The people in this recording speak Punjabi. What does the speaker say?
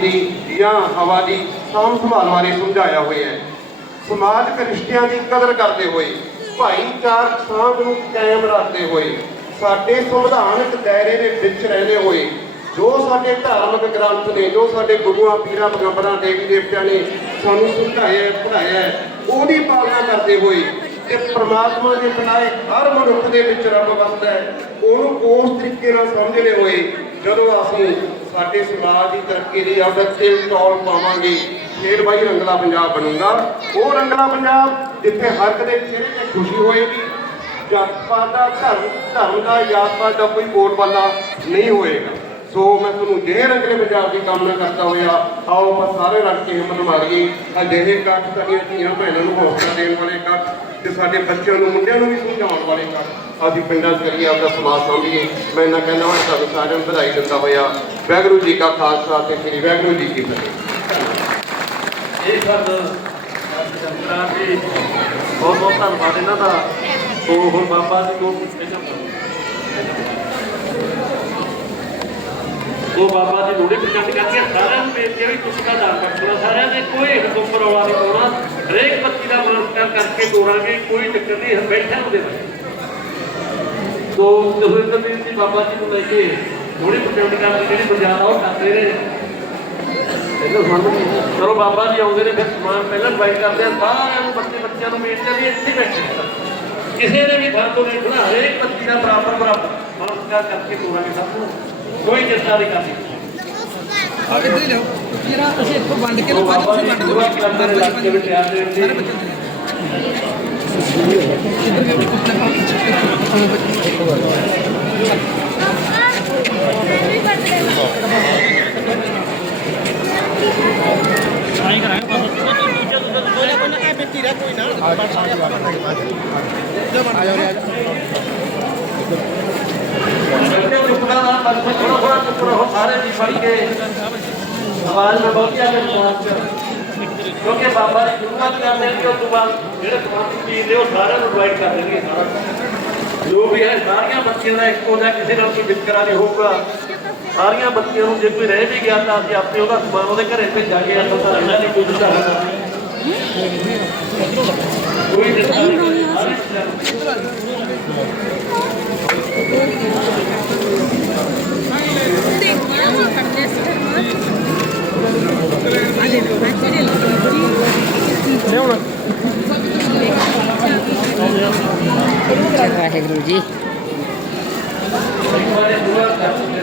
ਪਾਣੀ ਦੀ ਜਾਂ ਹਵਾ ਦੀ ਸਾਂਭ ਸੰਭਾਲ ਬਾਰੇ ਸਮਝਾਇਆ ਹੋਇਆ ਹੈ। ਸਮਾਜਿਕ ਰਿਸ਼ਤਿਆਂ ਦੀ ਕਦਰ ਕਰਦੇ ਹੋਏ ਭਾਈਚਾਰਕ ਸਾਂਝ ਨੂੰ ਕਾਇਮ ਰੱਖਦੇ ਹੋਏ ਸਾਡੇ ਸੰਵਿਧਾਨਕ ਦਾਇਰੇ ਦੇ ਵਿੱਚ ਰਹਿੰਦੇ ਹੋਏ ਜੋ ਸਾਡੇ ਧਾਰਮਿਕ ਗ੍ਰੰਥ ਨੇ ਜੋ ਸਾਡੇ ਗੁਰੂਆਂ ਪੀਰਾਂ ਪੈਗੰਬਰਾਂ ਦੇਵੀ ਦੇਵਤਿਆਂ ਨੇ ਸਾਨੂੰ ਸਮਝਾਇਆ ਹੈ, ਪੜ੍ਹਾਇਆ ਉਹਦੀ ਪਾਲਣਾ ਕਰਦੇ ਹੋਏ ਤੇ ਪ੍ਰਮਾਤਮਾ ਦੇ ਬਣਾਏ ਹਰ ਮਨੁੱਖ ਦੇ ਵਿੱਚ ਰੱਬ ਵਸਦਾ ਹੈ। ਉਹਨੂੰ ਉਸ ਤਰੀਕੇ ਨਾਲ ਸਮਝਦੇ ਹੋਏ ਜਦੋਂ ਅਸੀਂ ਸਾਡੇ ਸਮਾਜ ਦੀ ਤਰੱਕੀ ਲਈ ਆਪਦਾ ਤੇ ਟੌਲ ਪਾਵਾਂਗੇ। ਫੇਰ ਬਾਈ ਰੰਗਲਾ ਪੰਜਾਬ ਬਣੂਗਾ। ਉਹ ਰੰਗਲਾ ਪੰਜਾਬ ਜਿੱਥੇ ਹਰ ਇੱਕ ਦੇ ਚਿਹਰੇ ਤੇ ਖੁਸ਼ੀ ਹੋਏਗੀ। ਜਾਤ ਪਾਤ ਦਾ ਧਰਮ ਧਰਮ ਦਾ ਜਾਤ ਪਾਤ ਦਾ ਕੋਈ ਕੋਟ ਵਾਲਾ ਨਹੀਂ ਹੋਏਗਾ। ਸੋ ਮੈਂ ਤੁਹਾਨੂੰ ਜੇ ਰੰਗਲੇ ਪੰਜਾਬ ਦੀ ਕਾਮਨਾ ਕਰਦਾ ਹੋਇਆ, ਆਓ ਆਪਾਂ ਸਾਰੇ ਰਲ ਕੇ ਹਿੰਮਤ ਮਾਰੀਏ। ਅਜਿਹੇ ਇਕੱਠ ਸਾਡੀਆਂ ਧੀਆਂ ਭੈਣਾਂ ਨੂੰ ਹੌਸਲਾ ਦੇਣ ਵਾਲੇ ਇਕੱਠ। ਤੇ ਸਾਡੇ ਬੱਚਿਆਂ ਨੂੰ, ਮੁੰਡਿਆਂ ਨੂੰ ਵੀ ਸਮਝਾਉਣ ਵਾਲੇ ਇਕੱਠ ਅਸੀਂ ਪਿੰਡਾਂ 'ਚ ਕਰੀਏ, ਆਪਦਾ ਸਮਾਜ ਸਾਂਭੀਏ। ਮੈਂ ਇਹਨਾਂ ਕਹਿੰਦਾ ਹਾਂ ਤੁਹਾਨੂੰ ਸਾਰਿਆਂ ਨੂੰ ਵਧਾਈ ਦਿੰਦਾ ਹੋਇਆ। ਵਾਹਿਗੁਰੂ ਜੀ ਕਾ ਖਾਲਸਾ ਤੇ ਸ੍ਰੀ ਵਾਹਿਗੁਰੂ ਜੀ ਕੀ ਫਤਿਹ। ਇਹ ਸਭ ਜਨਤਾ ਦੀ ਬਹੁਤ ਬਹੁਤ ਧੰਨਵਾਦ ਇਹਨਾਂ ਦਾ। ਤੋਂ ਹੁਣ ਬਾਬਾ ਜੀ ਨੂੰ। ਪਹਿਲਾਂ ਉਹ ਬਾਬਾ ਜੀ ਲੋੜੀ ਪ੍ਰਚੰਡ ਕਰਕੇ ਸਾਰਿਆਂ ਨੂੰ ਬੇਨਤੀ ਹੈ ਵੀ ਤੁਸੀਂ ਦਾ ਦਾਨ ਕਰਨਾ ਸਾਰਿਆਂ ਦੇ ਕੋਈ ਹੁਕਮ ਰੌਲਾ ਨਹੀਂ ਪਾਉਣਾ। ਦਾ ਨਮਸਕਾਰ ਕਰਕੇ ਤੋਰਾਂਗੇ ਕੋਈ ਚੱਕਰ ਨਹੀਂ ਬੈਠਿਆਂ ਨੂੰ ਦੇਵਾਂਗੇ ਤੋ ਜਸਵਿੰਦਰ ਵੀਰ ਜੀ ਬਾਬਾ ਜੀ ਨੂੰ ਲੈ ਕੇ ਲੋੜੀ ਪ੍ਰਚੰਡ ਕਰਕੇ ਜਿਹੜੀ ਆ ਉਹ ਕਰਦੇ ਨੇ ਇਹਨੂੰ ਸਾਨੂੰ ਚਲੋ ਬਾਬਾ ਜੀ ਆਉਂਦੇ ਨੇ ਫਿਰ ਸਮਾਨ ਪਹਿਲਾਂ ਬਾਈ ਕਰਦੇ ਆ ਸਾਰਿਆਂ ਨੂੰ ਬੱਚੇ ਬੱਚਿਆਂ ਨੂੰ ਹੈ ਵੀ ਇੱਥੇ ਬੈਠੇ ਰਹੋ। ਕਿਸੇ ਨੇ ਵੀ ਥਾਂ ਤੋਂ ਨਹੀਂ ਖੜਾ ਹਰੇਕ ਬੱਚੀ ਦਾ ਬਰਾਬਰ ਬਰਾਬਰ। ਨਮਸਕਾਰ ਕਰਕੇ ਤੋਰਾਂਗੇ ਸਭ ਨੂੰ। ਕੋਈ ਚਿੰਤਾ ਨਹੀਂ ਕਰਨੀ ਆ ਇੱਧਰ ਹੀ ਲਿਓ ਜਿਹੜਾ ਅਸੀਂ ਇੱਥੋਂ ਵੰਡ ਕੇ ਨਾ ਬਾਅਦ ਵਿੱਚ ਦੁਆ ਕਰਦੇ ਨੇ ਇਲਾਕੇ ਵਿੱਚ ਆ ਰਹੇ ਸਾਰੇ ਬੱਚੇ ਸਾਰੇ ਜੀ ਫੜ ਕੇ। ਆਵਾਜ਼ ਮੈਂ ਬਹੁਤ ਜ਼ਿਆਦਾ ਸਮਾਜ ਚ। ਕਿਉਂਕਿ ਬਾਬਾ ਜੀ ਸ਼ੁਰੂਆਤ ਕਰਦੇ ਨੇ ਉਸ ਤੋਂ ਬਾਅਦ ਜਿਹੜੇ ਸਮਾਜ ਪੀਰ ਦੇ ਉਹ ਸਾਰਿਆਂ ਨੂੰ ਇਨਵਾਈਟ ਕਰ ਦੇਣਗੇ ਸਾਰਾ ਜੋ ਵੀ ਹੈ, ਸਾਰੀਆਂ ਬੱਚੀਆਂ ਦਾ ਇੱਕੋ ਜਿਹਾ ਕਿਸੇ ਨਾਲ ਕੋਈ ਵਿਤਕਰਾ ਨਹੀਂ ਹੋਊਗਾ। ਸਾਰੀਆਂ ਬੱਚੀਆਂ ਨੂੰ ਜੇ ਕੋਈ ਰਹਿ ਵੀ ਗਿਆ ਤਾਂ ਅਸੀਂ ਆਪੇ ਉਹਦਾ ਸਮਾਨ ਉਹਦੇ ਘਰੇ ਭੇਜਾਂਗੇ ਆਪਾਂ ਤਾਂ ਰਹਿਣਾ ਨਹੀਂ ਕੋਈ ਸੁਝਾਅ ਕੋਈ ਦਿੱਕਤ ਨਹੀਂ। ਵਾਹਿਗੁਰੂ ਜੀ ਵਾਲੇ ਦੁਆ ਕਰਦੇ